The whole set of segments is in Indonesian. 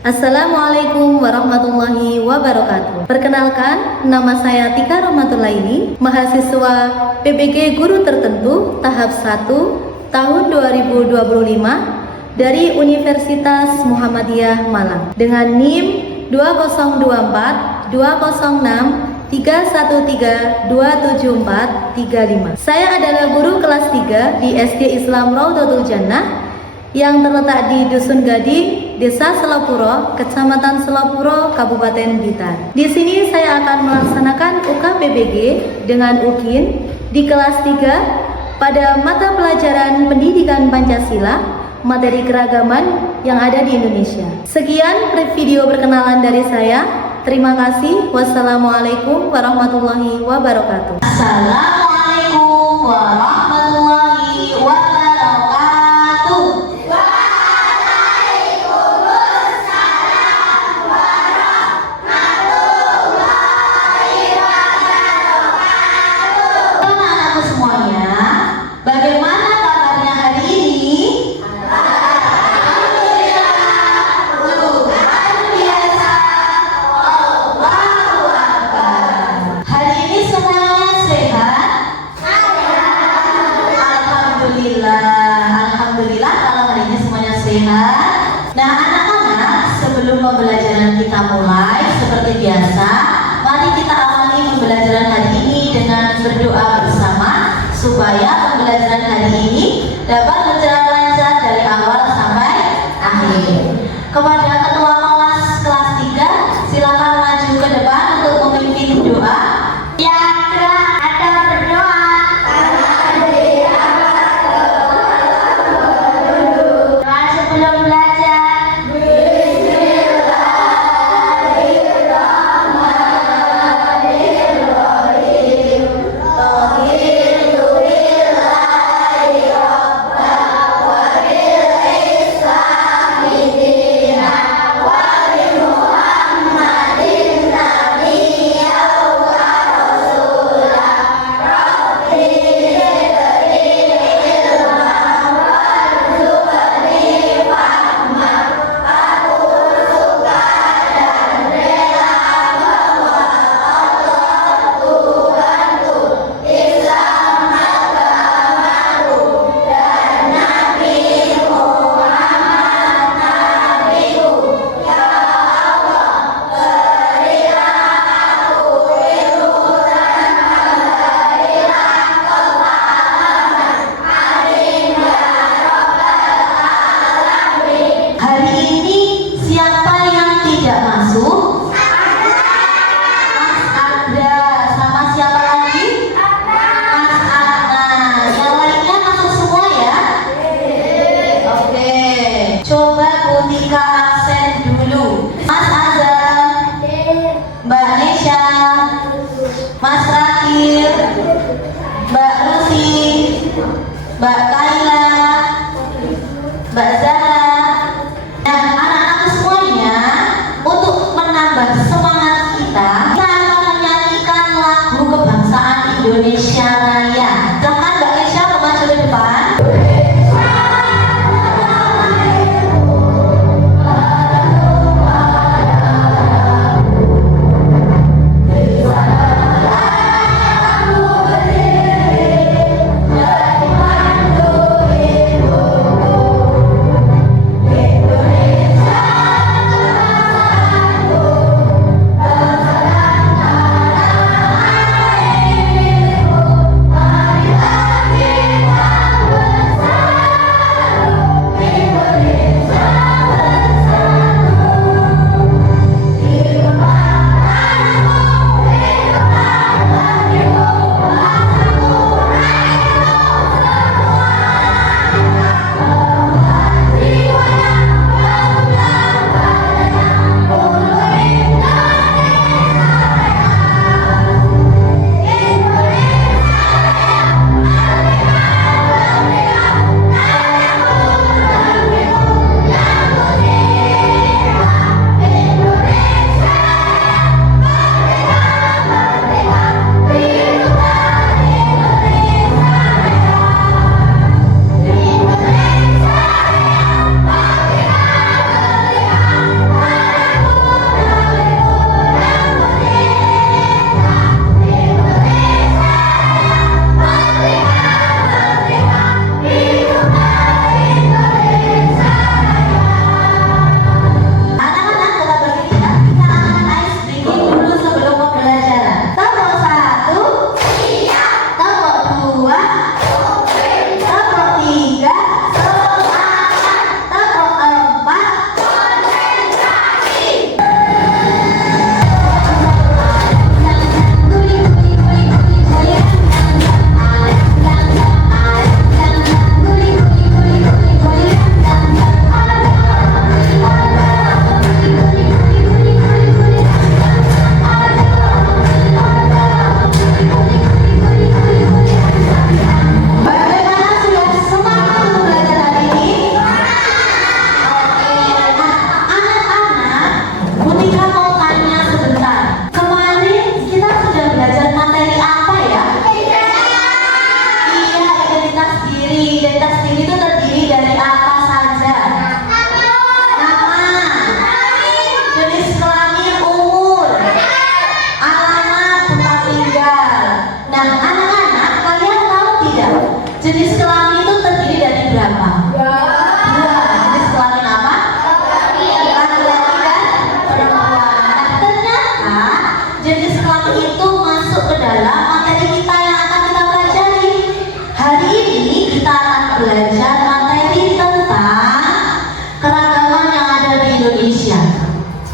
Assalamualaikum warahmatullahi wabarakatuh. Perkenalkan, nama saya Tika Romatulaini, mahasiswa PBG Guru Tertentu tahap 1 tahun 2025 dari Universitas Muhammadiyah Malang dengan NIM 2024 206 313 27435. Saya adalah guru kelas 3 di SD Islam Raudhatul Jannah yang terletak di Dusun Gading, Desa Selapuro, Kecamatan Selapuro, Kabupaten Blitar. Di sini saya akan melaksanakan UKPBG dengan UKIN di kelas 3 pada mata pelajaran Pendidikan Pancasila, materi keragaman yang ada di Indonesia. Sekian video perkenalan dari saya. Terima kasih. Wassalamualaikum warahmatullahi wabarakatuh. Assalamualaikum warahmatullahi wabarakatuh. Waalaikumsalam warahmatullahi wabarakatuh. Anak-anakku semuanya, bagaimana kabarnya hari ini? Alhamdulillah kalau hari ini semuanya sehat. Nah anak-anak, sebelum pembelajaran kita mulai seperti biasa, mari kita awali pembelajaran hari ini dengan berdoa bersama supaya pembelajaran hari ini dapat berjalan lancar dari awal sampai akhir. Kepada ketua kelas 3, silakan maju ke depan untuk memimpin doa.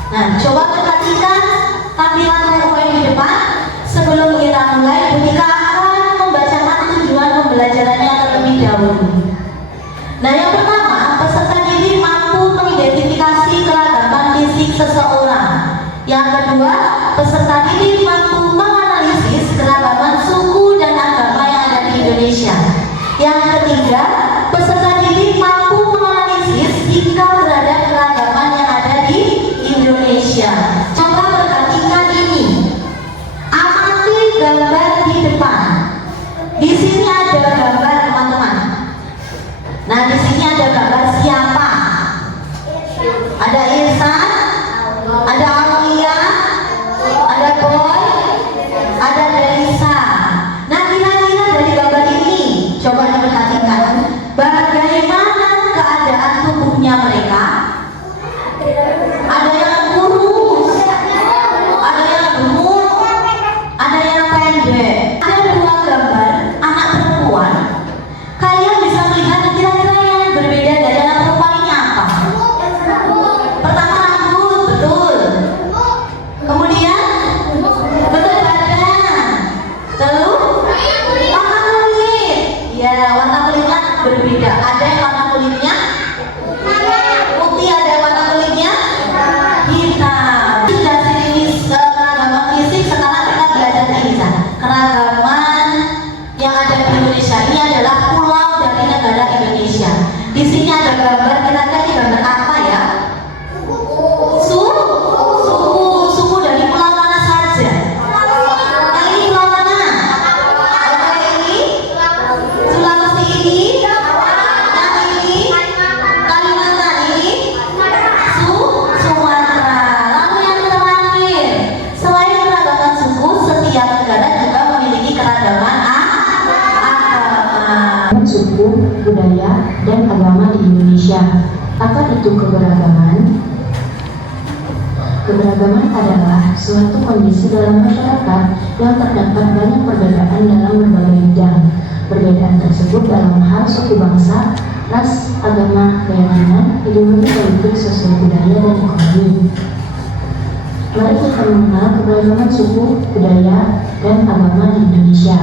Nah, coba perhatikan tampilan PowerPoint di depan. Sebelum kita mulai, kita akan membacakan tujuan pembelajarannya terlebih dahulu. Nah, yang pertama, peserta didik mampu mengidentifikasi keragaman fisik seseorang. Yang kedua, peserta didik mampu menganalisis keragaman suku dan agama yang ada di Indonesia. Yang ketiga, peserta didik mampu menganalisis sikap terhadap keragaman yang ada di Indonesia. Coba perhatikan ini. Amati gambar di depan. Di sini ada gambar teman-teman. Nah, di sini ada gambar siapa? Ada Irsan, ada Aulia, ada Boy, ada Delisa. Nah, kira-kira dari gambar ini, coba diperhatikan bagaimana keadaan tubuhnya mereka. Ada yang kurus, ada yang gemuk, ada yang pendek. Ada dua gambar anak perempuan. Kalian bisa melihat kira-kira yang berbeda dari anak perempuan ini apa? Pertama rambut, betul. Kemudian betul badan. Lalu warna kulit. Ya, warna kulitnya berbeda. Ada yang warna kulitnya putih, ada yang warna kulitnya hitam. Sudah sini keragaman fisik. Sekarang kita belajar ini, keragaman yang ada di Indonesia. Ini adalah pulau dari negara Indonesia. Di sini ada gambar, kira-kira ini gambar apa ya? Suku dari pulau mana saja? Nah, ini pulau mana? Oke, ini Sulawesi, ini yang ini Kalimantan, ini Sumatera. Lalu yang terakhir, selain keragaman suku, setiap negara juga memiliki keragaman agama. Suku, budaya, dan agama di Indonesia. Apa itu keberagaman? Keberagaman adalah suatu kondisi dalam masyarakat yang terdapat banyak perbedaan dalam berbagai bidang. Perbedaan tersebut dalam hal suku bangsa, ras, agama, keyakinan, ideologi politik, sosial budaya, dan ekonomi. Mari kita mengenal keberagaman suku, budaya, dan agama di Indonesia.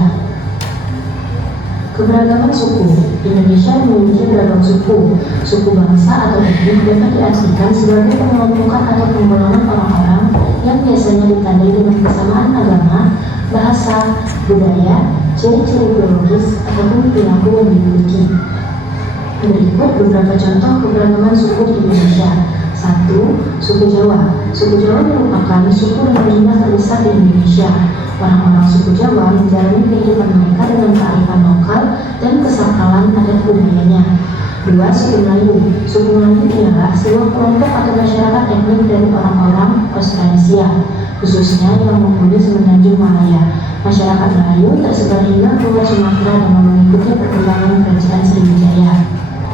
Keberagaman suku. Indonesia memiliki beragam suku. Suku bangsa atau etnik dapat diartikan sebagai pengelompokan atau penggolongan orang-orang yang biasanya ditandai dengan kesamaan agama, bahasa, budaya, ciri-ciri biologis, ataupun perilaku yang dimiliki. Berikut beberapa contoh keberagaman suku di Indonesia. 1. Suku Jawa. Suku Jawa merupakan suku yang jumlah terbesar di Indonesia. Orang-orang suku Jawa menjalani kehidupan mereka dengan kearifan lokal dan kesakralan adat budayanya. 2. Suku Melayu. Suku Melayu ialah sebuah kelompok atau masyarakat etnik dari orang-orang Australasia, khususnya yang menghuni semenanjung Malaya. Masyarakat Melayu tersebar hingga keluar Sumatera dan mengikuti perkembangan Kerajaan Sriwijaya.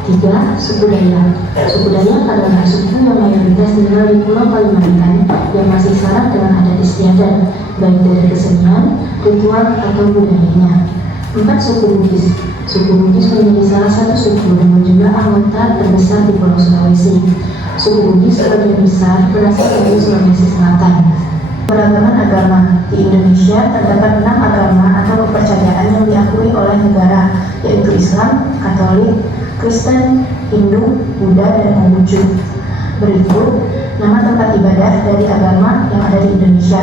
3. Suku Dayak. Suku Dayak adalah suku yang mayoritas tinggal di Pulau Kalimantan yang masih syarat dengan adat istiadat, baik dari kesenian, ritual, atau budayanya. 4. Suku Bugis. Suku Bugis menjadi salah satu suku dengan jumlah anggota terbesar di Pulau Sulawesi. Suku Bugis sebagian besar berasal dari Sulawesi Selatan. Keberagaman agama. Di Indonesia terdapat 6 agama atau kepercayaan yang diakui oleh negara, yaitu Islam, Katolik, Kristen, Hindu, Buddha, dan Konghucu. Berikut nama tempat ibadah dari agama yang ada di Indonesia.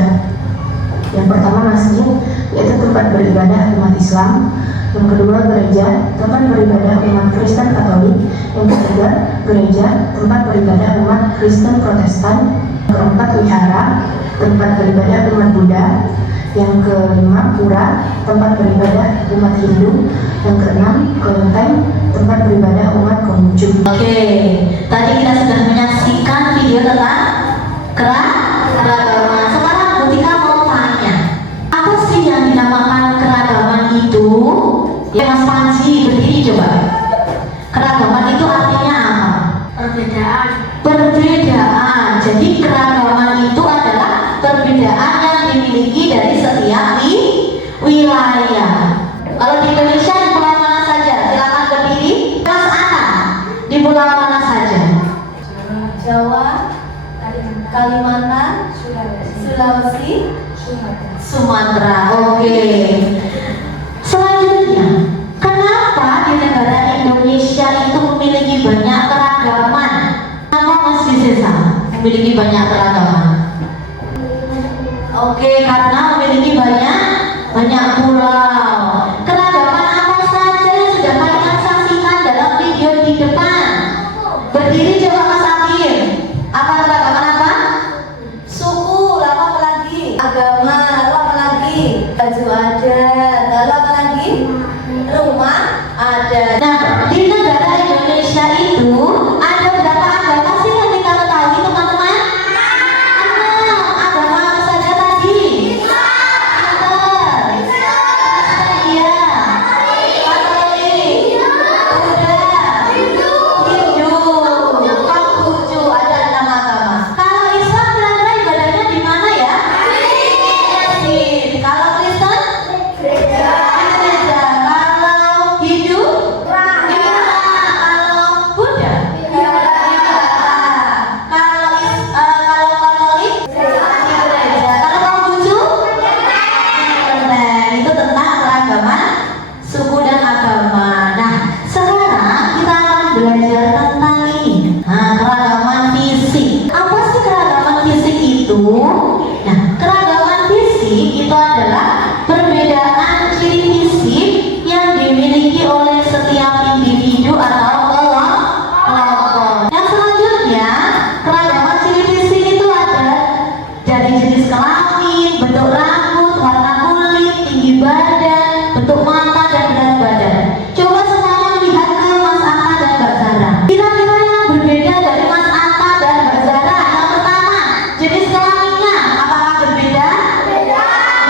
Yang pertama masjid, yaitu tempat beribadah umat Islam. Yang kedua gereja, tempat beribadah umat Kristen Katolik. Yang ketiga gereja, tempat beribadah umat Kristen Protestan. Yang keempat wihara, tempat beribadah umat Buddha. Yang kelima pura, tempat beribadah umat Hindu. Yang keenam kelenteng, tempat beribadah umat Konghucu. Oke, tadi kita sudah menyaksikan video tentang keragaman. Sekarang Butika mau tanya, apa sih yang dinamakan keragaman itu? Ya Mas Panji, berdiri coba. Keragaman itu artinya apa? Perbedaan. Perbedaan. Jadi keragaman itu adalah perbedaan yang dimiliki dari setiap wilayah. Kalau di Indonesia di pulau mana saja? Silakan berdiri. Kelas A di pulau mana saja? Jawa, Kalimantan. Kalimantan, Sulawesi, Sumatera. Oke. Selanjutnya, kenapa di negara Indonesia itu memiliki banyak keragaman? Kenapa Mas Bisesa memiliki banyak keragaman? Oke, karena memiliki banyak pulau. Keragaman apa saja yang sudah kalian saksikan dalam video di depan? Berdiri coba Mas Akhir. Apa keragaman apa? suku, lalu apa lagi? Agama, lalu apa lagi? Baju adat, lalu apa lagi? Rumah adat. Nah, di negara Indonesia itu ada berapa agama sih yang kita ketahui teman-teman? 6 agama apa saja tadi? Kristen, iya, Katolik, Buddha, Hindu, Konghucu, ada 6 agama. Kalau Islam kira-kira ibadahnya di mana ya? Masjid. Kalau Kristen? Gereja. Kalau Hindu? Kalau Buddha? Kalau Katolik? Gereja. Kalau Konghucu? Nah, itu tentang keragaman suku dan agama. Nah, sekarang kita akan belajar tentang ini. Nah, keragaman fisik. Apa sih keragaman fisik itu? Nah, keragaman fisik itu adalah perbedaan ciri fisik yang dimiliki oleh setiap individu atau kelompok. Yang selanjutnya, keragaman ciri fisik itu ada dari jenis kelamin, bentuk rambut, warna kulit, tinggi badan, bentuk mata, dan berat badan. Coba semuanya lihat ke Mas Anta dan Mbak Zara. Kira-kira yang berbeda dari Mas Anta dan Mbak Zara, yang pertama, jenis kelaminnya apakah berbeda?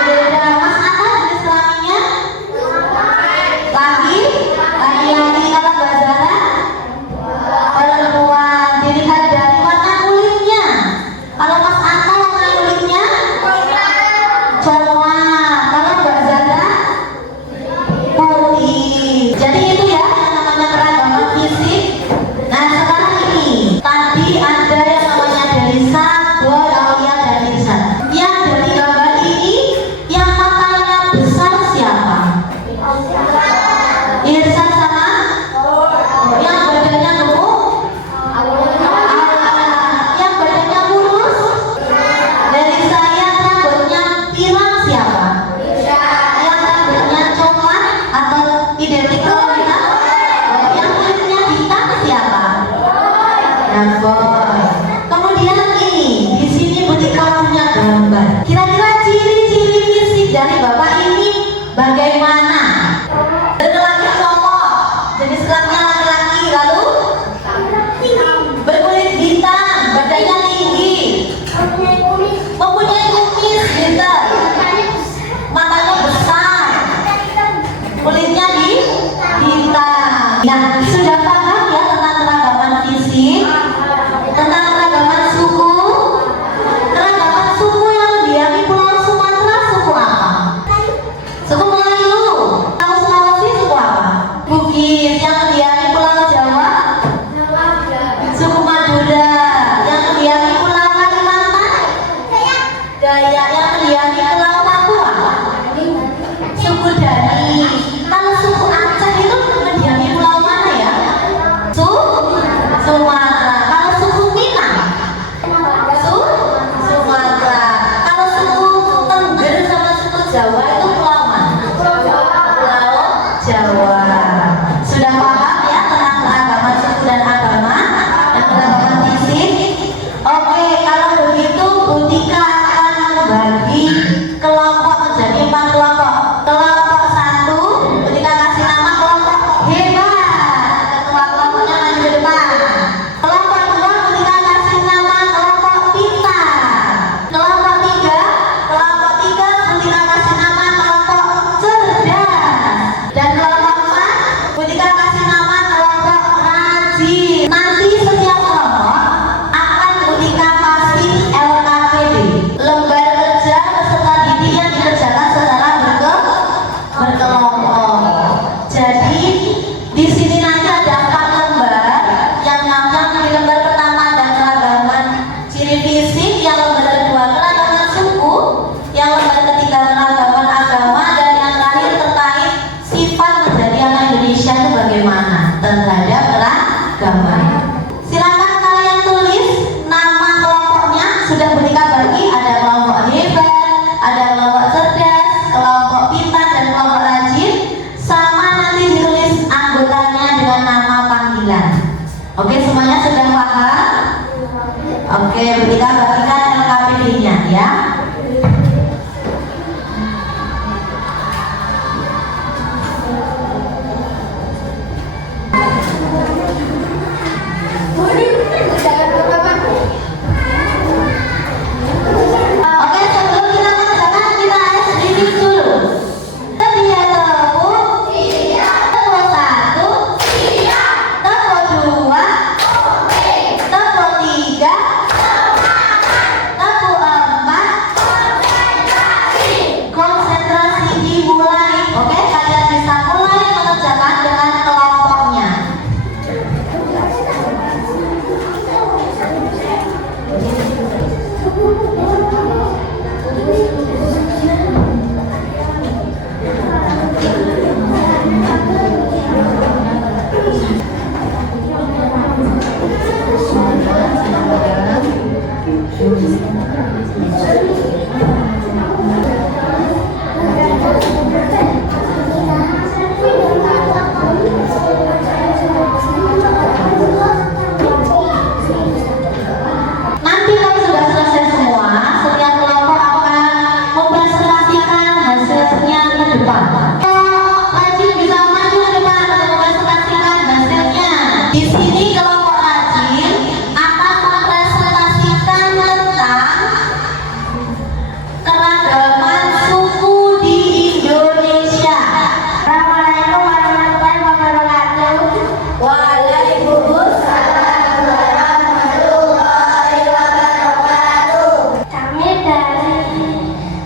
Beda. Mas Anta jenis kelaminnya? Laki-laki. Kalau Mbak Zara? Perempuan. Dilihat dari warna kulitnya. Kalau Mas Anta warna kulitnya? Coklat. Kalau Mbak Zara? Putih. Jadi itu ya yang namanya keragaman fisik. Nah, sekarang ini tadi ada yang namanya Delisa, Boy, Aulia, dan Irsan. Yang dari gambar ini yang matanya besar siapa? Irsan sama? Yang badannya gemuk? Yang badannya kurus? Dari saya rambutnya pirang siapa? Yang rambutnya coklat atau identikal dengan? Yang kulitnya hitam siapa? Nah, Boy. Kemudian ini di sini Butika punya gambar. Kira-kira ciri-ciri fisik dari bapak ini bagaimana? Laki-laki cowok, jenis kelaminnya laki-laki, lalu berkulit hitam, badannya tinggi, mempunyai kumis hitam, matanya besar, kulitnya hitam. Nah, sudah paham ya tentang keragaman fisik, tentang keragaman suku? Keragaman suku yang diami Pulau Sumatera suku apa? Suku Melayu. Pulau Sulawesi suku apa? Bugis. Yang diami Pulau Jawa? Suku Madura. Yang diami Pulau Kalimantan? Dayak. Yang diami Pulau Papua? Suku Dani. Kalau suku Aceh itu mendiami pulau mana ya? Sumatera. Kalau suku Minang? Sumatera. Kalau suku Tengger sama suku Jawa itu pulau mana? Pulau Jawa. Sudah paham ya tentang keragaman suku dan agama dan keragaman fisik? Oke, kalau begitu Butika akan membagi seperti bagi ada kelompok hebat, ada kelompok cerdas, kelompok pintar, dan kelompok rajin. Sama nanti ditulis anggotanya dengan nama panggilan. Oke, semuanya sudah paham? Oke, ketika bagikan LKPD-nya ya. Oke, sebelum kita mengerjakan kita harus reading dulu. Sedia tepuk, tepuk satu, tepuk dua, tepuk tiga, tepuk empat, konsentrasi dimulai. Oke, kalian bisa mulai mengerjakan dengan kelompoknya. Nanti kalau sudah selesai semua, setiap kelompok akan mempresentasikan hasilnya ke depan. Rajin bisa maju ke depan untuk mempresentasikan hasilnya. Di sini kelompok rajin akan mempresentasikan tentang keragaman suku di Indonesia. Assalamualaikum warahmatullahi wabarakatuh. Waalaikumsalam warahmatullahi wabarakatuh. Kami dari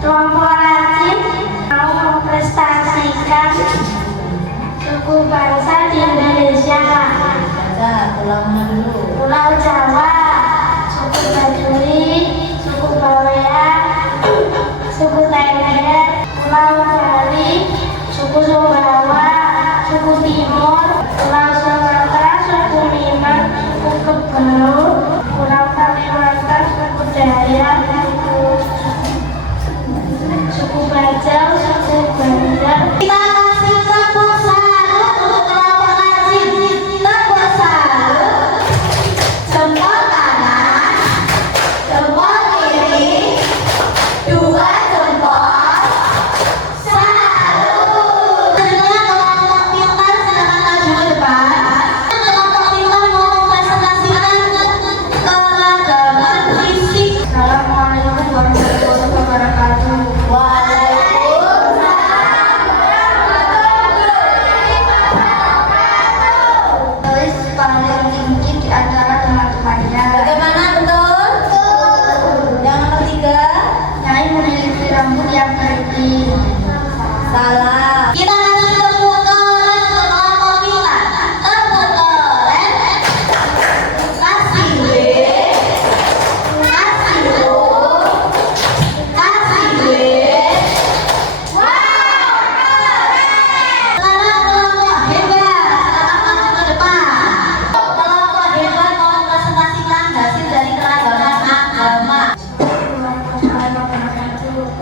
kelompok rajin mau memprestasikan suku bangsa di Indonesia. Pulau Jawa, suku Baduy, suku Bawean, suku Tengger, Pulau Bali, suku Sumbawa, suku Timur, Pulau Sumatera, suku Minang, suku Kebalu, Pulau Kalimantan, suku Dayak, suku Bajau, suku Banjar. Kita kasih tepuk salut untuk kelompok rajin. Tepuk salut. Jempol kanan, jempol kiri, dua jempol. Salut. Setelah kelompok pintar silakan maju ke depan. Kelompok pintar mau mempresentasikan keragaman fisik. Assalamualaikum warahmatullahi wabarakatuh. Tulis paling tinggi di antara teman-temannya. Bagaimana betul? Yang nomor 3. Nyai memiliki rambut yang keriting. Salah. Kita kasih tepuk keren untuk kelompok pintar. Tepuk keren. Kasih B. Kasih O. Kasih B. Sekarang kelompok hebat. Silakan maju ke depan. Kelompok hebat mau mempresentasikan hasil dari keragaman agama.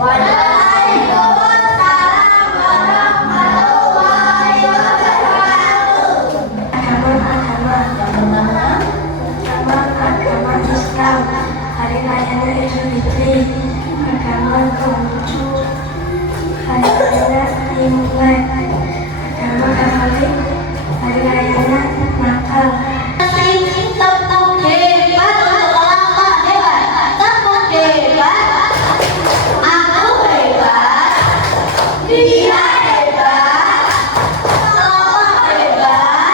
Waalaikumsalam warahmatullahi wabarakatuh. Agama Islam, hari raya Idul Fitri, agama Konghucu, hari raya Imlek, agama Katolik, hari raya Natal. Tepuk hebat untuk kelompok hebat. Tepuk hebat. Aku hebat. Dia hebat. Kelompok hebat.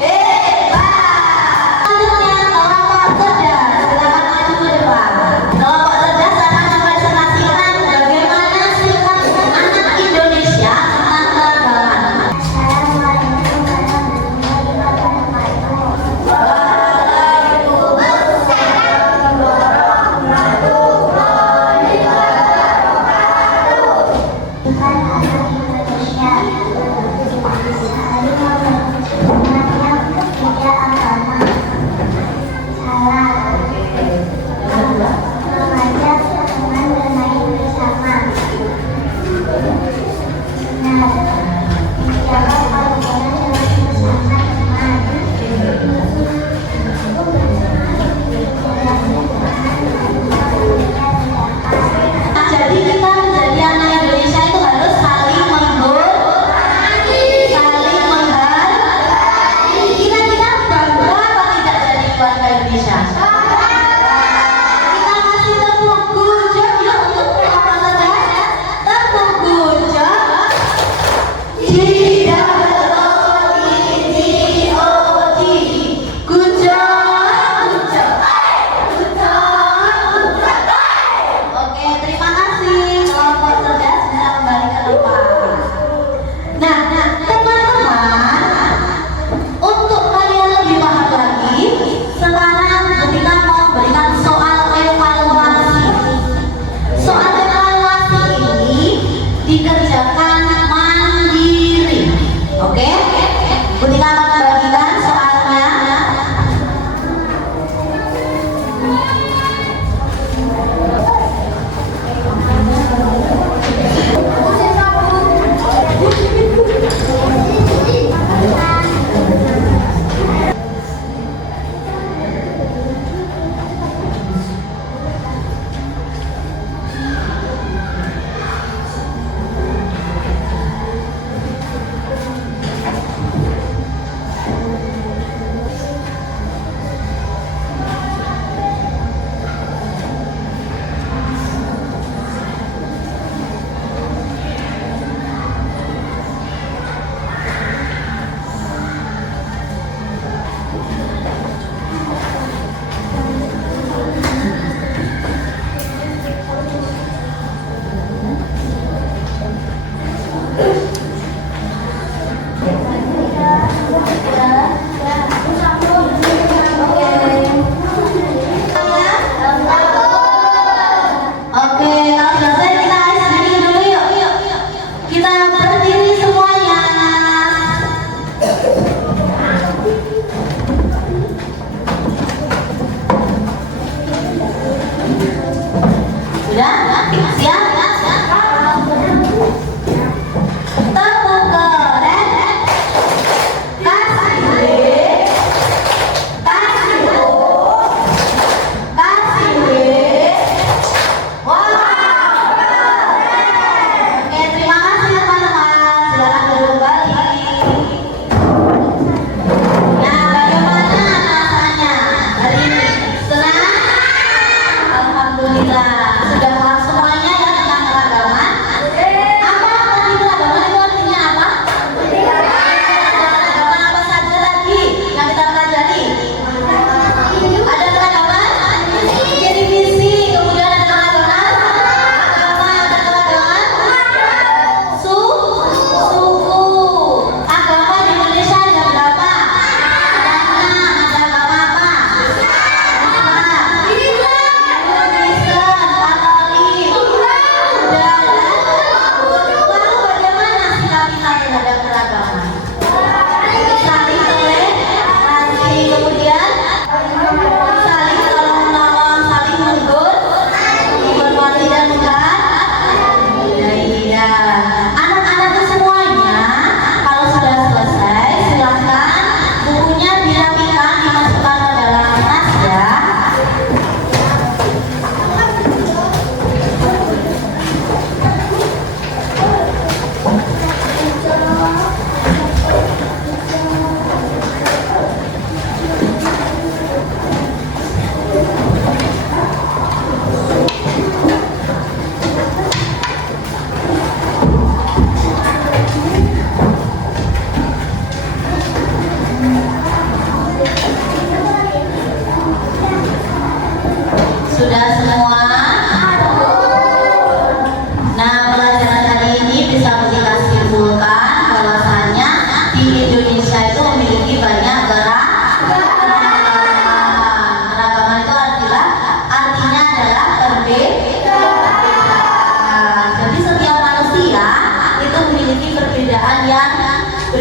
Hebat. Selanjutnya kelompok cerdas. Silakan maju ke depan. Kelompok cerdas akan mempresentasikan bagaimana sikap anak Indonesia tentang keragaman. Assalamualaikum warahmatullahi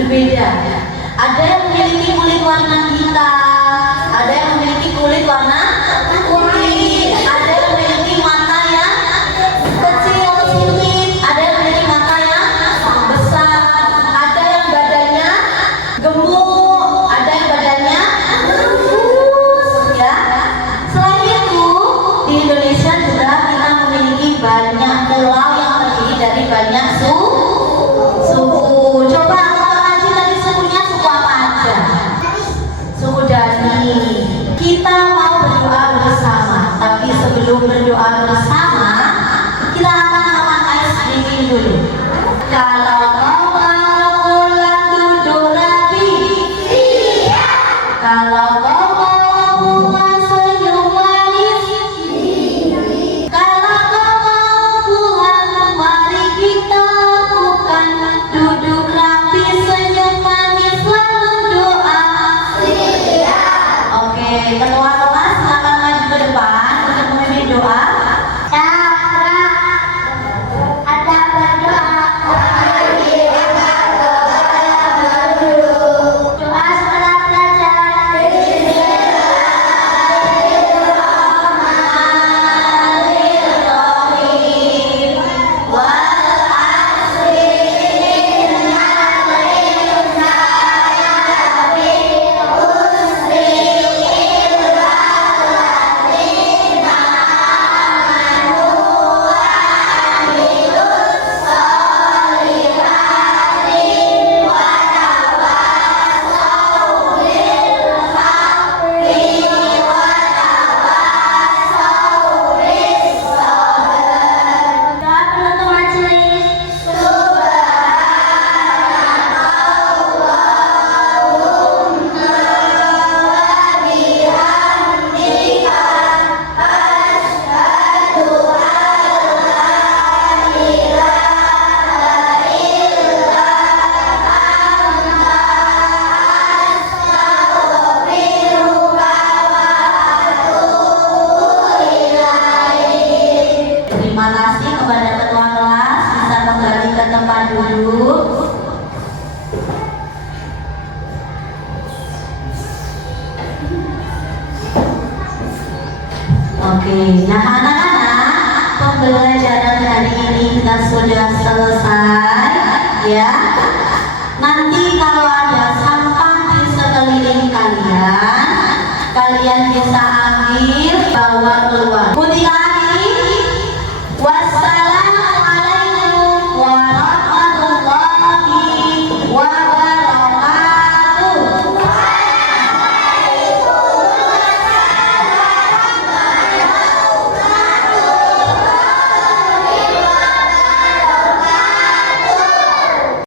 berbeda. Ada yang memiliki kulit warna hitam, ada yang memiliki kulit warna putih, ada yang memiliki mata yang kecil sipit, ada yang memiliki mata yang besar, ada yang badannya gemuk, ada yang badannya lurus, ya. Selain itu, di Indonesia juga kita memiliki banyak pulau yang terdiri dari banyak suku. Coba kita tadi sukunya suku apa aja? Suku Dani. Kita mau berdoa bersama, tapi sebelum berdoa bersama, kita akan makan ice cream dulu. Kalau kau mau pulang duduk rapi, kalau kau mau buat senyum manis, kalau kau mau pulang, mari kita bukan duduk rapi, senyum manis, lalu doa. Oke, ketua kelas silakan maju ke depan untuk memimpin doa. Doa setelah belajar. Doa penutup majelis. Terima kasih kepada ketua kelas, bisa kembali ke tempat duduk. Oke, nah anak-anak, pembelajaran hari ini kita sudah selesai, ya. Nanti kalau ada sampah di sekeliling kalian, kalian bisa ambil, bawa keluar. Putih